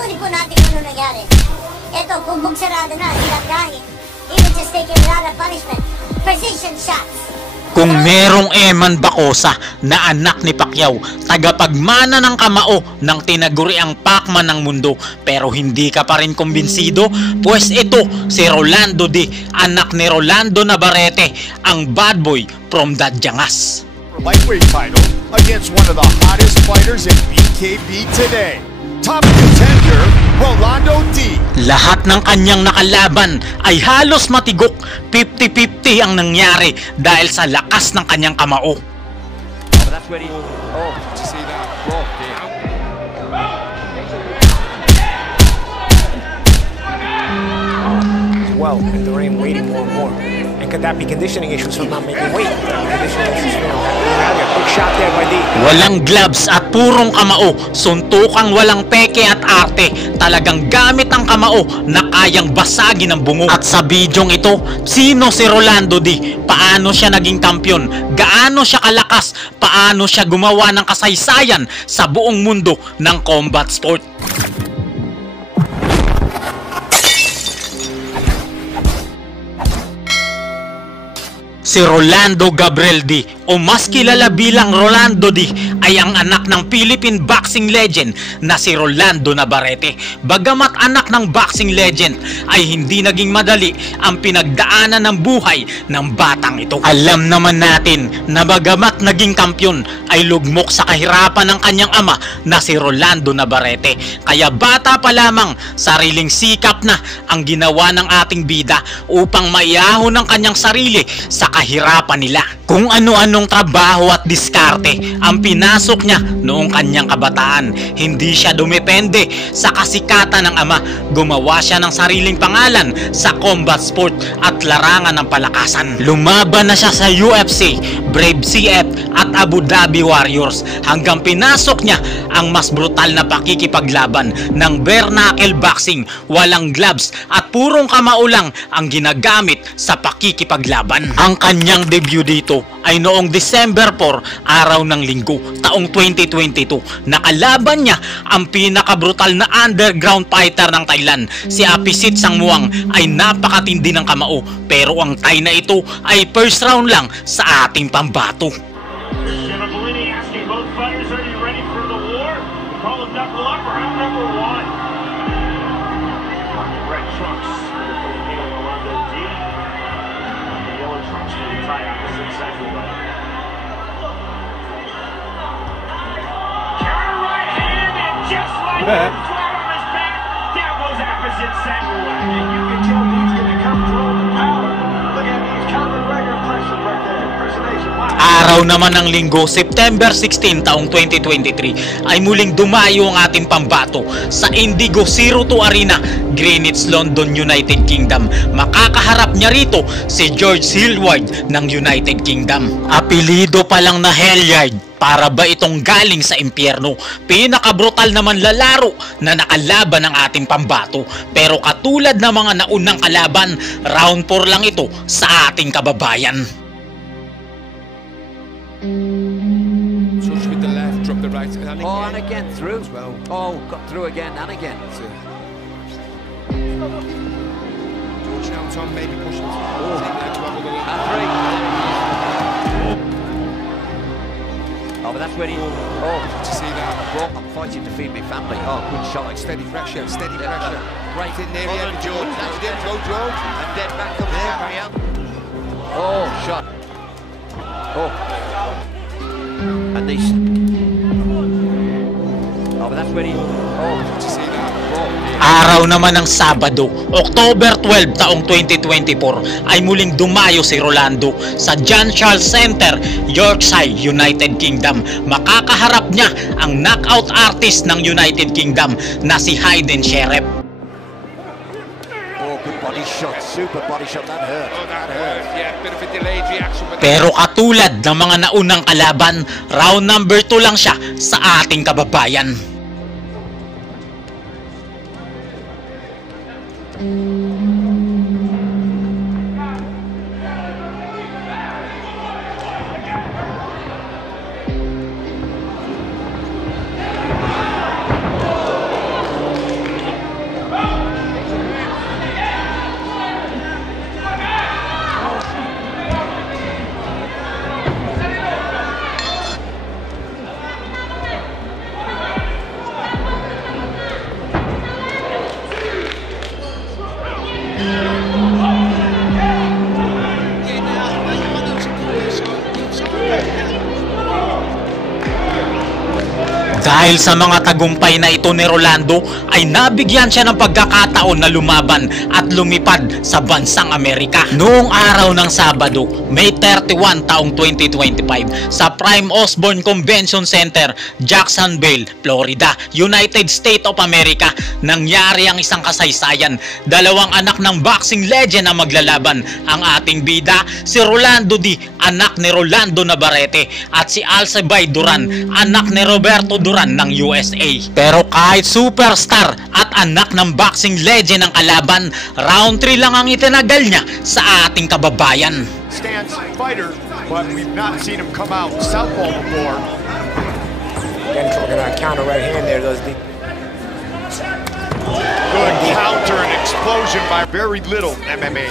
Panuuli po natin kung ano nangyari. Ito, bugbog sarado na, silang dahil. Even just taking a lot of punishment. Precision shots. Kung merong Eman Bacosa na anak ni Pacquiao, tagapagmana ng kamao ng tinaguriang Pacman ng mundo, pero hindi ka pa rin kumbinsido, pues ito si Rolando D, anak ni Rolando Navarrete, ang bad boy from Dadyangas. Lightweight title against one of the hottest fighters in BKB today. Top contender, Rolando D. Lahat ng kanyang nakalaban ay halos matigok. 50-50 ang nangyari dahil sa lakas ng kanyang kamao. Well, in the ring, waiting more and more. And could that be conditioning issues from not making weight? Conditioning issues, big shot there by D. Walang gloves at purong kamao, suntukang walang peke at arte. Talagang gamit ang kamao na kayang basagin ng bungo. At sa bidyong ito, sino si Rolando D? Paano siya naging kampiyon? Gaano siya kalakas? Paano siya gumawa ng kasaysayan sa buong mundo ng combat sport? Si Rolando Gabriel D, o mas kilala bilang Rolando D, ay ang anak ng Philippine boxing legend na si Rolando Navarrete. Bagamat anak ng boxing legend, ay hindi naging madali ang pinagdaanan ng buhay ng batang ito. Alam naman natin na bagamat naging kampyon, ay lugmok sa kahirapan ng kanyang ama na si Rolando Navarrete. Kaya bata pa lamang, sariling sikap na ang ginawa ng ating bida upang maiahon ng kanyang sarili sa kahirapan nila. Kung ano-anong trabaho at diskarte ang pinasok niya noong kanyang kabataan. Hindi siya dumepende sa kasikatan ng ama. Gumawa siya ng sariling pangalan sa combat sport at larangan ng palakasan. Lumaban na siya sa UFC, Brave CF at Abu Dhabi Warriors hanggang pinasok niya ang mas brutal na pakikipaglaban ng bare knuckle boxing. Walang gloves at purong kamao lang ang ginagamit sa pakikipaglaban. Ang kanyang debut dito ay noong December 4, araw ng linggo, taong 2022. Nakalaban niya ang pinakabrutal na underground fighter ng Thailand. Si Apisit Sangmuang ay napakatindi ng kamao, pero ang Thai na ito ay first round lang sa ating pambato. Araw naman ng linggo, September 16 taong 2023 ay muling dumayo ang ating pambato sa Indigo 02 Arena, Greenwich, London, United Kingdom. Makakaharap niya rito si George Hillward ng United Kingdom. Apelido pa lang na Hilliard, para ba itong galing sa impyerno? Pinakabrutal naman lalaro na nakalaban ng ating pambato. Pero katulad ng mga naunang kalaban, round 4 lang ito sa ating kababayan. Touch with the left, drop the right, and again. Oh, and again through. Well. Oh, got through again and again. George now, Tom, maybe push it. Oh. And three. Oh, but that's when he... Oh, to see that. Well, I'm fighting to feed my family. Oh, good shot. Steady pressure, steady pressure. Right in there, yeah, George. That's it, go George. And then back comes Gabriel. Oh, shot. Oh. And these... Oh, but that's when he... Oh, to see that. Araw naman ng Sabado, October 12 taong 2024 ay muling dumayo si Rolando sa John Charles Center, Yorkshire, United Kingdom. Makakaharap niya ang knockout artist ng United Kingdom na si Hayden Sheriff. Oh, good body shot, super body shot, that hurt. Oh, that hurt, yeah, bit of a delayed reaction. Pero katulad ng mga naunang kalaban, round number 2 lang siya sa ating kababayan. Dahil sa mga tagumpay na ito ni Rolando ay nabigyan siya ng pagkakataon na lumaban at lumipad sa bansang Amerika. Noong araw ng Sabado, May 31 taong 2025 sa Prime Osborne Convention Center, Jacksonville, Florida, United States of America, nangyari ang isang kasaysayan. Dalawang anak ng boxing legend ang maglalaban. Ang ating bida, si Rolando D, anak ni Rolando Navarrete, at si Alcibay Duran, anak ni Roberto Duran ng USA. Pero kahit superstar at anak ng boxing legend ang kalaban, round 3 lang ang itinagal niya sa ating kababayan. Stance fighter, but we've not seen him come out southpaw before. Again, looking at counter right hand there, does the Good counter and explosion by very little MMA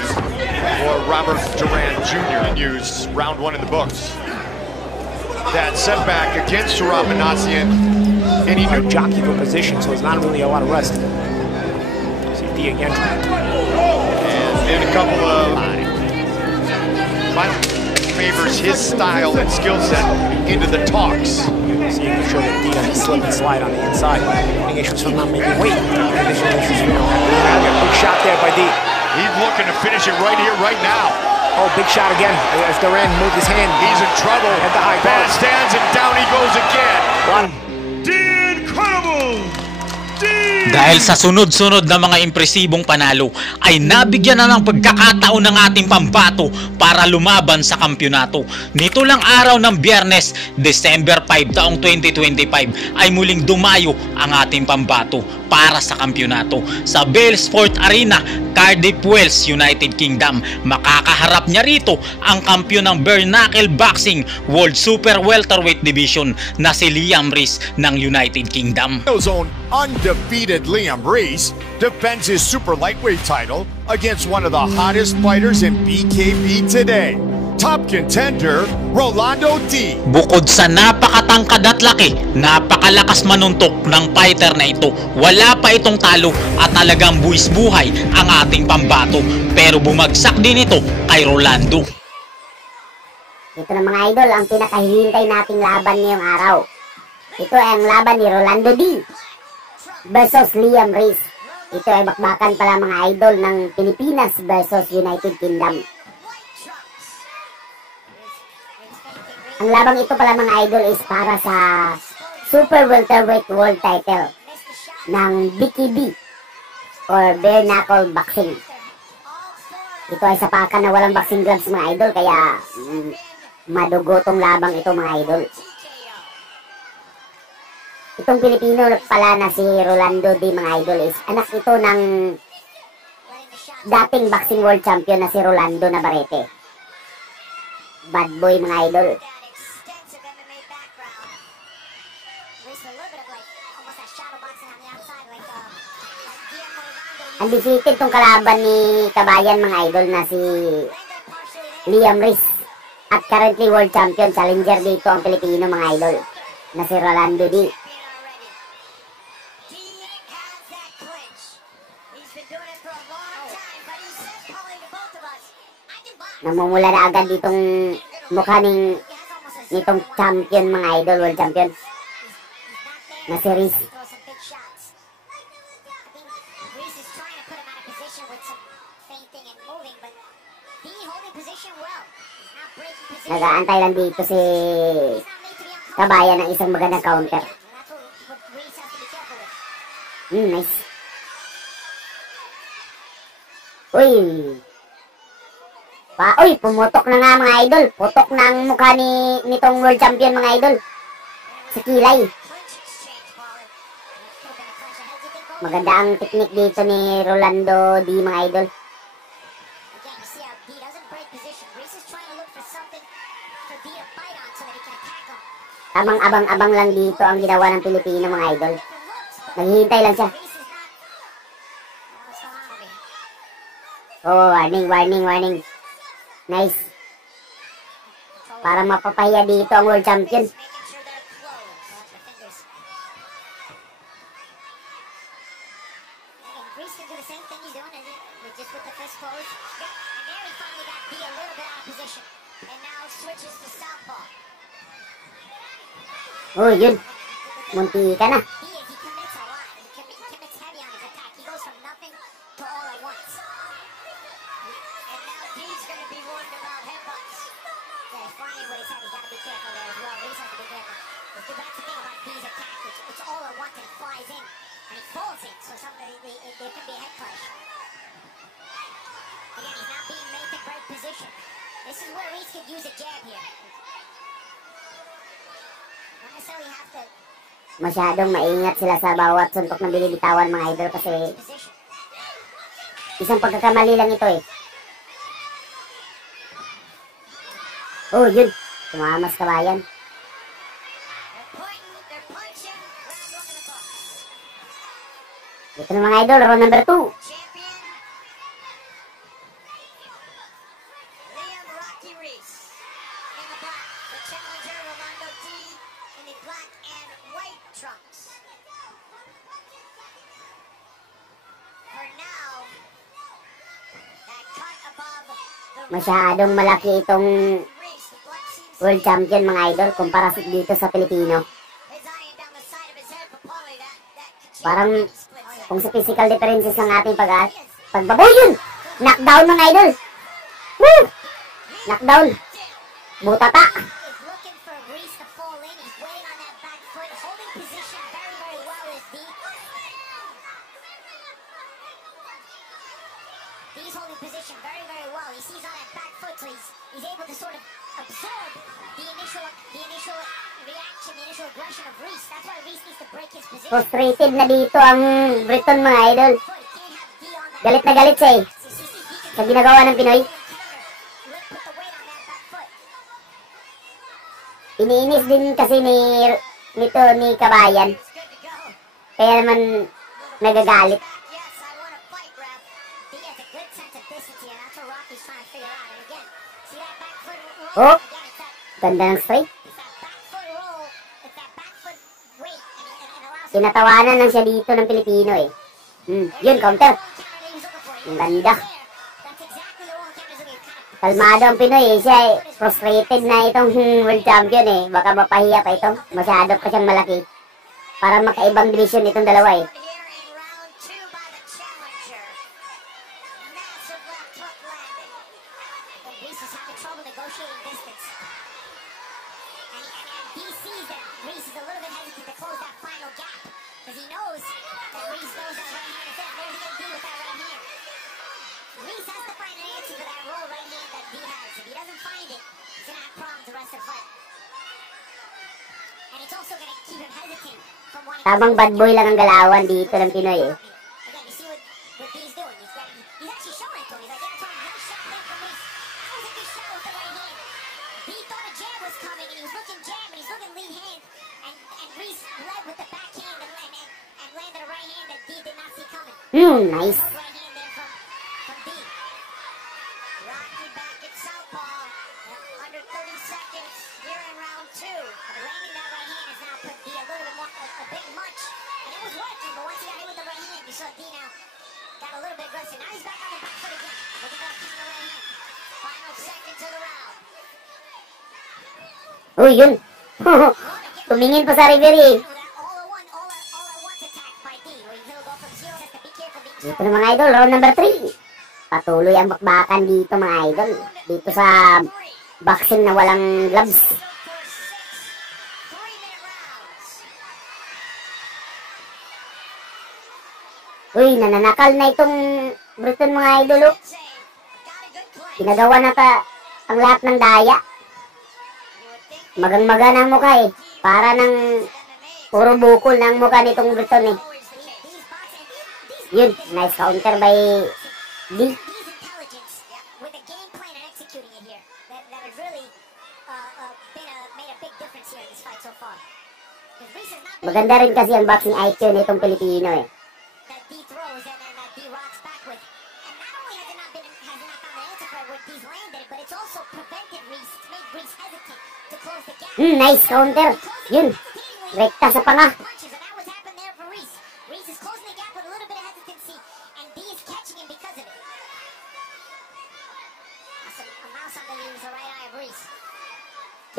for Robert Duran Jr. Use round 1 in the books. That setback against Sarat Manassian, and he knew jockey for position, so it's not really a lot of rest. See D again. and then a couple of final favors his style and skill set into the talks. See, you can show that D doesn't slip and slide on the inside. Any issues from not making weight. Conditioning issues, you know. Big shot there by D. He's looking to finish it right here, right now. Oh, big shot again. As Duran moved his hand. He's in trouble. At the high Bad guard. stands and down he goes again. The Incredible D! Dahil sa sunod-sunod na mga impresibong panalo ay nabigyan na ng pagkakataon ng ating pambato para lumaban sa kampyonato. Nito lang araw ng Biyernes, December 5 taong 2025 ay muling dumayo ang ating pambato para sa kampyonato sa Bell Sport Arena, Cardiff, Wales, United Kingdom. Makakaharap niya rito ang kampyon ng bare knuckle boxing World Super Welterweight Division na si Liam Reese ng United Kingdom. Zone undefeated Liam Reese defends his super lightweight title against one of the hottest fighters in BKB today. Top contender, Rolando D. Bukod sa napakatangkad at laki, napakalakas manuntok ng fighter na ito. Wala pa itong talo at talagang buwis buhay ang ating pambato. Pero bumagsak din ito kay Rolando. Ito na mga idol, ang pinakahihintay nating laban ngayong araw. Ito ay ang laban ni Rolando D versus Liam Reese. Ito ay bakbakan pala mga idol ng Pilipinas versus United Kingdom. Ang labang ito pala mga idol is para sa Super Welterweight World Title ng BKB or Bare Knuckle Boxing. Ito ay sapakan na walang boxing gloves mga idol, kaya madugo tong labang ito mga idol. Itong Pilipino pala na si Rolando D mga idol is anak ito ng dating boxing world champion na si Rolando Navarrete. Bad boy mga idol. Undefeated tong kalaban ni kabayan mga idol na si Liam Reese. At currently world champion, challenger dito ang Pilipino mga idol na si Rolando D. Namumula na agad ditong mukha nitong champion mga idol, world champion na si Reese. Nag-aantay lang dito si kabayan ng isang magandang counter. Nice. Uy, pumutok na nga mga idol. Putok na ang mukha nitong world champion mga idol. Sa kilay. Maganda ang teknik dito ni Rolando D mga idol. Tamang abang-abang lang dito ang ginawa ng Pilipino mga idol. Naghihintay lang siya. Oh, warning. Nice. Para mapapahiya dito ang world champion. Oh, yun. Munti ka na. This is where Reese could use a jab here. Not necessarily have to. Masyadong maingat sila sa bawat suntok na binibitawan mga idol kasi isang pagkakamali lang ito eh. Oh, yun. Tumamas kabayan. Ito na mga idol, round number 2. Masyadong malaki itong world champion mga idol kumpara dito sa Pilipino. Parang kung sa physical differences ng ating pagbaboy yun! Knockdown mga idol! Woo! Knockdown! Butata! He's holding position very, very well. He sees on that back foot, so he's able to sort of absorb the initial reaction, the initial aggression of Reese. That's why Reese needs to break his position. Frustrated na dito ang Briton mga idol. Galit na galit siya eh. Sa ginagawa ng Pinoy. Iniinis din kasi ni Kabayan. Kaya naman nagagalit. Oh, ganda ng straight. Tinatawanan lang siya dito ng Pilipino eh. Yun, counter. Ang ganda. Kalmado ang Pinoy eh. Siya eh, frustrated na itong world champion eh. Baka mapahiya pa ito. Masyado pa siyang malaki. Para makaibang division itong dalawa eh. Tamang bad boy lang ang galawan dito ng Pinoy eh. Nice. Uy, yun. Tumingin pa sa referee. Dito na mga idol, round number 3. Patuloy ang bakbakan dito mga idol. Dito sa boxing na walang gloves. Uy, nananakal na itong Briton mga idol. Pinagawa na pa ang lahat ng daya. Magang-maga ng mukha eh. Para ng puro bukol ng mukha nitong Briton eh. Yun, nice counter by D. Maganda rin kasi ang boxing IQ nitong Pilipino eh. Nice counter. Yun. Rekta sa panga.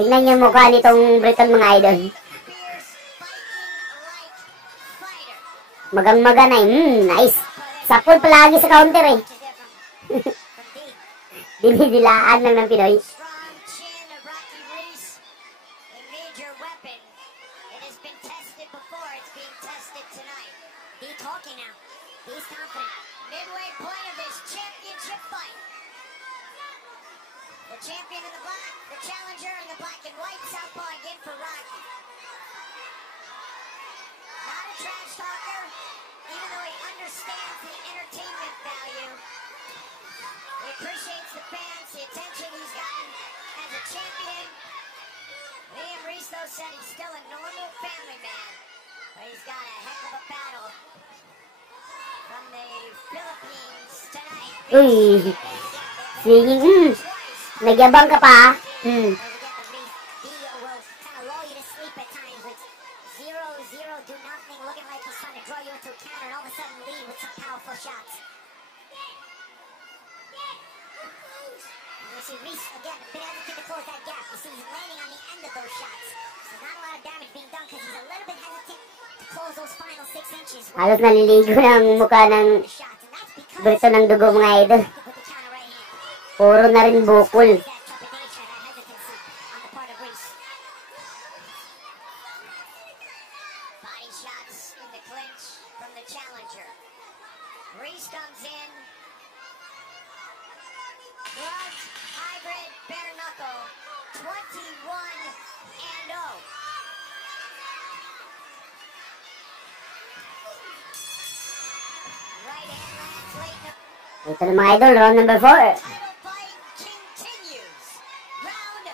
Tingnan niyo mukha nitong Briton mga idol. Magang-maga na nice. Sapol palagi sa counter eh. Dinidilaan lang ng Pinoy. Strong chin of Rocky Reese, a major weapon. It has been tested before. It's being tested tonight. He's talking now. He's confident. Midway point of this championship fight. The champion in the black, the challenger in the black and white. Southpaw again for Rocky. Not a trash talker, even though he understands the entertainment value. He appreciates the fans, the attention he's gotten as a champion. Liam Reese, though, said he's still a normal family man, but he's got a heck of a battle from the Philippines tonight. Uy. Sige. Nagyabang ka pa. He will kind of lull you to sleep at times with 0-0, do nothing, looking like he's trying to draw you into a counter, and all of a sudden lead with some powerful shots. You see Reese, again, a bit hesitant to close that gap. You see he's landing on the end of those shots. So there's not a lot of damage being done because he's a little bit hesitant to close those final 6 inches. Halos naliligo ng mukha ng Shots, and that's because Brito ng dugo mga idol. with the counter right hand. Puro na rin bukol. That trepidation, that hesitancy on the part of Reese. Body shots in the clinch from the challenger. Reese comes in. Blunt, hybrid, bare knuckle, 21-0. Right hand lands late in the Ito na mga idol, round number 4. title fight continues. Round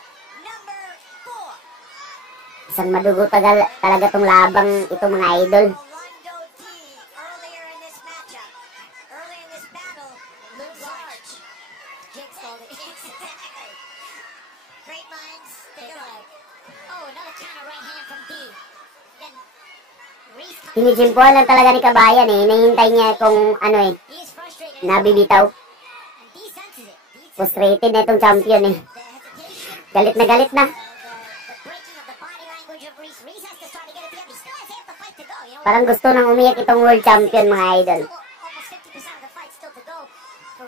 number 4. Isang madugo talaga tong labang ito mga idol. Rolando D earlier in this matchup. Early in this battle, Luke Large. Jigsaw it. Exactly. Great minds think alike. Oh, another counter right hand from D. Then Reese comes. Tinitsimpuan lang talaga ni Kabayan eh. Nahihintay niya kung ano eh, He is frustrated. nabibitaw. And D senses it. D senses Frustrated na itong champion eh. the hesitation. Galit na galit na. The breaking of the body language of Reese. Reese has to try to get it together. He still has half the fight to go. You know, Parang gusto nang umiyak itong world champion mga idol. almost 50% of the fight still to go.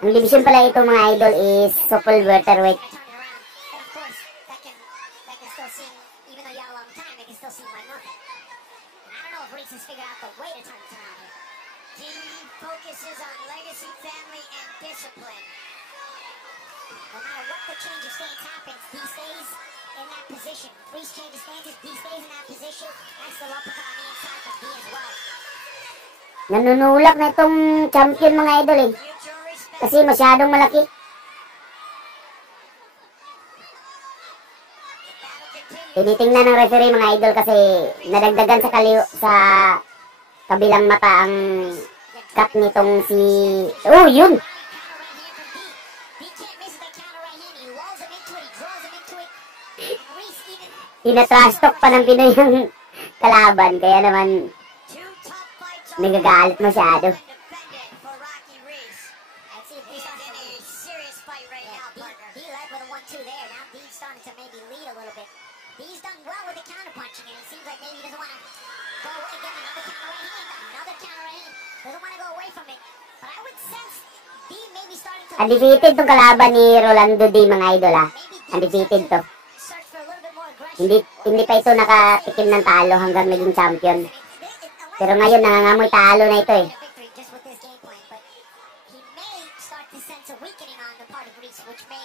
Ang division pala ito mga idol is super welterweight. Turn it around. And of course, that can still seem, even though you have a long time, it can still seem like nothing. And I don't know if Reese has figured out the way to turn it around here. D focuses on legacy, family, and discipline. No matter what the change of stance happens, D stays in that position. Reese changes stances, D stays in that position. Nice little uppercut on the inside from D as well. Nanunulak na itong champion mga idol eh. Mutual respect. Kasi masyadong malaki. Battle continues. Tinitingnan ng referee mga idol kasi nadagdagan sa kabilang mata ang cut nitong si... Oh, yun! Counter right hand from D. D can't miss that counter right hand. He lulls him into it. He draws him into it. Reese even Tina-trash talk pa ng Pinoy yung kalaban. Kaya naman two top fights on nagagalit masyado. independent for Rocky Reese. Let's see if he's in a serious fight right now, partner. He led with a 1-2 there. Now Dean's starting to maybe lead a little bit. He's done well with the counter punching, and it seems like maybe he doesn't want to go away again. Another counter right hand. Another counter right hand. Doesn't want to go away from it. But I would sense Dean maybe starting to Undefeated tong kalaban ni Rolando D mga idol ha. Undefeated to. search for a little bit more aggression. Hindi pa ito nakatikim ng talo hanggang naging champion. Pero ngayon nangangamoy talo na ito eh. Victory just with this game plan, but he may start to sense a weakening on the part of Reese, which may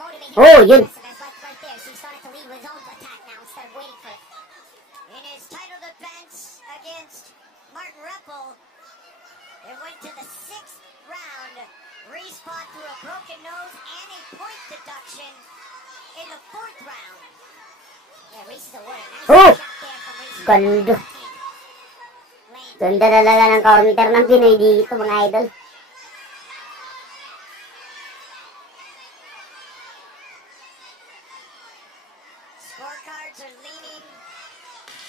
motivate him. Oh, yun. That's right there. So he's starting to lead with his own attack now instead of waiting for it. In his title defense against Martin Reppel, it went to the 6th round. Reese fought through a broken nose and a point deduction in the 4th round. Yeah, Reese is a winner. Nice Oh! shot there from Reese. Ganda. Lane. Ganda talaga ng counter ng Pinoy dito mga idol. Scorecards are leaning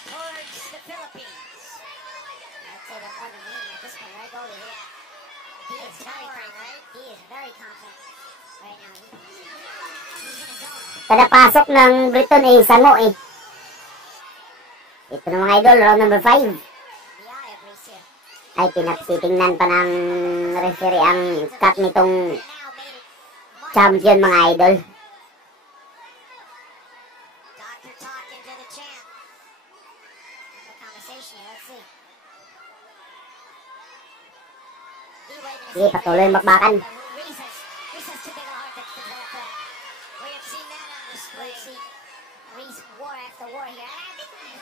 towards the Philippines. I'd say they're more than leaning at this point, right? Go to here. He is very confident. He is very confident right now. He's in his zone. Kada pasok ng Briton eh, sango eh. Ito na mga idol, round number 5. The eye of Reese here. Ay, pinagtitingnan pa ng referee ang cut nitong champion, mga idol. Sige, patuloy bakbakan.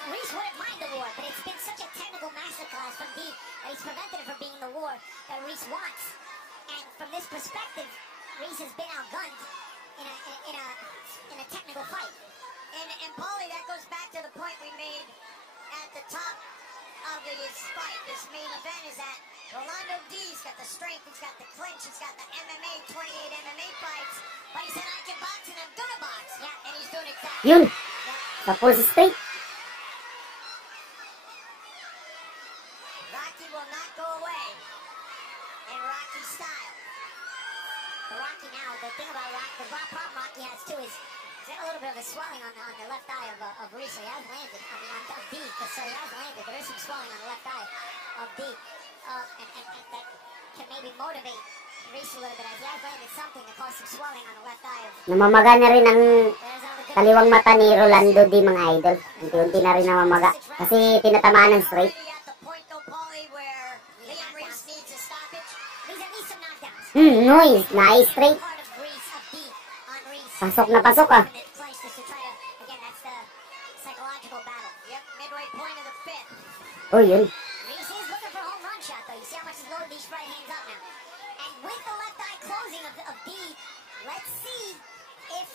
Reese wouldn't mind the war, but it's been such a technical masterclass from D that he's prevented it from being the war that Reese wants. And from this perspective, Reese has been outgunned in a technical fight. And Paulie, that goes back to the point we made at the top of this fight, this main event, is that Rolando D's got the strength, he's got the clinch, he's got the MMA, 28 MMA fights, but he said, I can box and I'm gonna box. Yeah, and he's doing exactly. Yun! Sa full straight. Rocky will not go away in Rocky style. The Rocky now, the thing about Rocky, the problem Rocky has too is he's got a little bit of a swelling on the left eye of Reese. So he has landed, I mean on D, so he has landed. There is some swelling on the left eye of D. And that can maybe motivate Reese a little bit as he has landed something that caused some swelling on the left eye of... Namamaga na rin ang kaliwang mata ni Rolando D, mga idol. Unti-unti na rin namamaga. Kasi tinatamaan ng straight. Noise. Nice straight. Pasok na pasok ah. Oh, yun. Reese is looking for a home run shot though. You see how much he's loaded these right hands up now. And with the left eye closing of D, let's see if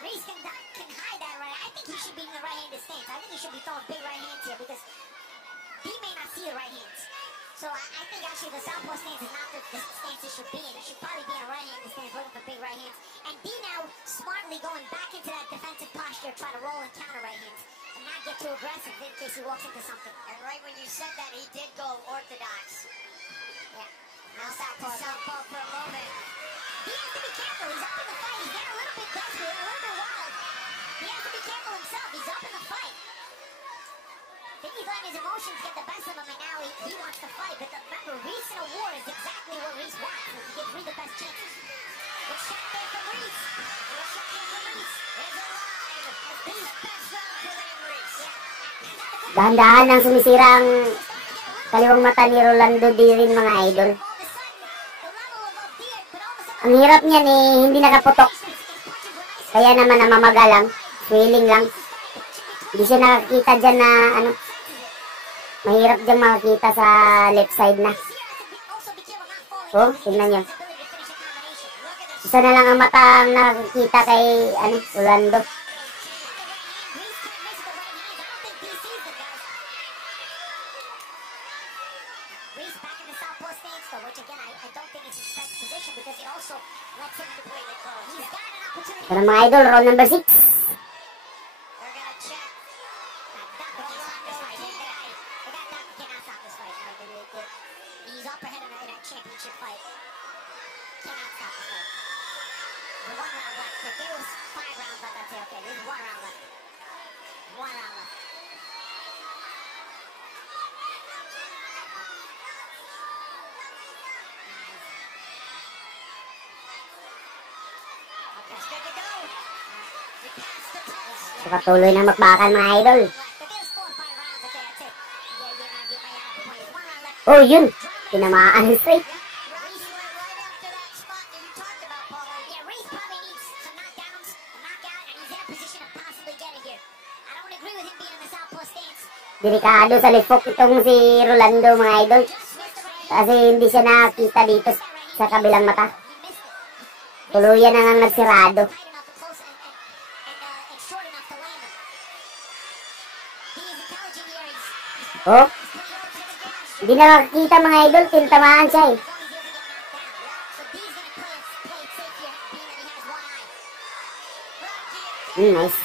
Reese can hide that right. I think he should be in the right-handed stance. I think he should be throwing big right hands here because D may not see the right hands. So I think actually the southpaw stance is not the stance he should be in. He should probably be in a right-handed stance looking for big right hands. And D now smartly going back into that defensive posture, trying to roll and counter right hands. And not get too aggressive in case he walks into something. And right when you said that, he did go orthodox. Yeah. Now southpaw for a moment. He has to be careful. He's up in the fight. He's getting a little bit desperate, a little bit wild. He has to be careful himself. He's up in the fight. I think he's letting his emotions get the best of him, and now he wants to fight. But remember, Reese in a war is exactly what Reese wants. He gives Reese the best chances. Good shot there from Reese. Good shot there from Reese. Is alive. He's the best round for Liam Reese. Yeah. Dahan-dahan nang sumisira ang kaliwang mata ni Rolando D rin, mga idol. Ang hirap niyan eh, hindi nakaputok. Kaya naman namamaga lang, swelling lang. Hindi siya nakakita dyan na ano. Mahirap dyan makakita sa left side na. Oh, tingnan nyo. Isa na lang ang mata ang nakakita kay Rolando. Pero mga idol, round number 6. Patuloy na makbakan, mga idol. Oh, yun. Tinamaan straight. Delikado sa lifok itong si Rolando, mga idol. Kasi hindi siya nakakita dito sa kabilang mata. Tuluyan na nga nagsirado. Oh, hindi na makikita, mga idol, tintamaan siya eh. Nice.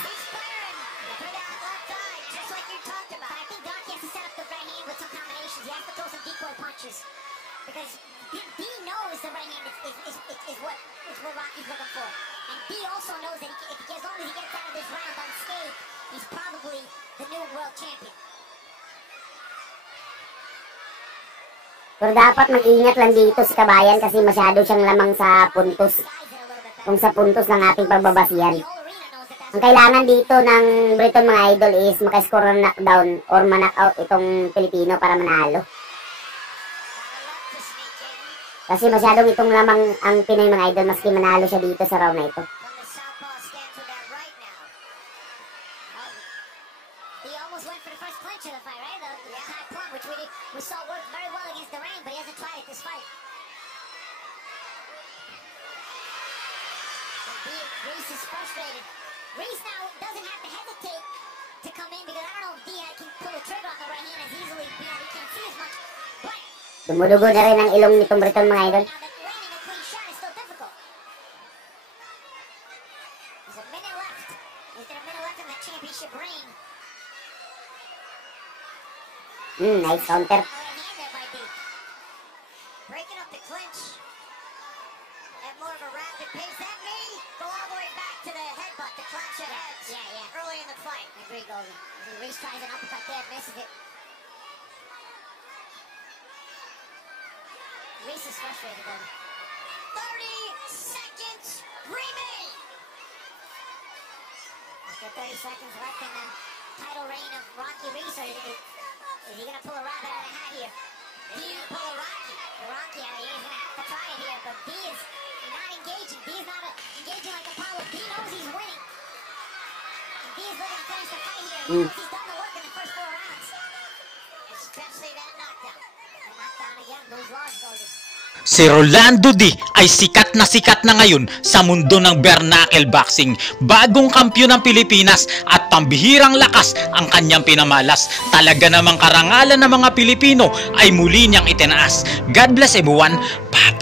Pero dapat mag-ingat lang dito si Kabayan kasi masyado siyang lamang sa puntos. Kung sa puntos ng ating pagbabasihan. Ang kailangan dito ng Briton mga idol is makascore ng knockdown or ma-knockout itong Pilipino para manalo. Kasi masyadong itong lamang ang Pinoy mga idol maski manalo siya dito sa round na ito. Reese is frustrated. Reese now doesn't have to hesitate to come in because I don't know if Diaz can pull the trigger on the right hand as easily. He can't see as much. But dumudugo na rin ang ilong nitong Briton mga idol. now that landing a clean shot is still difficult. There's a minute left. Is there a minute left in the championship reign? Nice counter. Right hand there by Deep. Breaking up the clinch. At more of a rapid pace. That may go all the way back to the headbutt, the clash of heads. Yeah. Early in the fight. I agree, Golden. Reese tries an uppercut there, misses it. Reese is frustrated, Golden. 30 seconds remain. After 30 seconds left in the title reign of Rocky Reese. Is he going to pull a rabbit out of the hat here? Is he going to pull a Rocky out? He's going to have to try it here, but D is not engaging. D is not engaging like Apollo. D knows he's winning. And D is looking to finish the fight here. He knows he's done the work in the first 4 rounds. Especially that knockdown. The knockdown again, lose loss goes. Si Rolando D ay sikat na ngayon sa mundo ng bare knuckle boxing. Bagong kampiyon ng Pilipinas at pambihirang lakas ang kanyang pinamalas. Talaga namang karangalan ng mga Pilipino ay muli niyang itinaas. God bless everyone. Bye.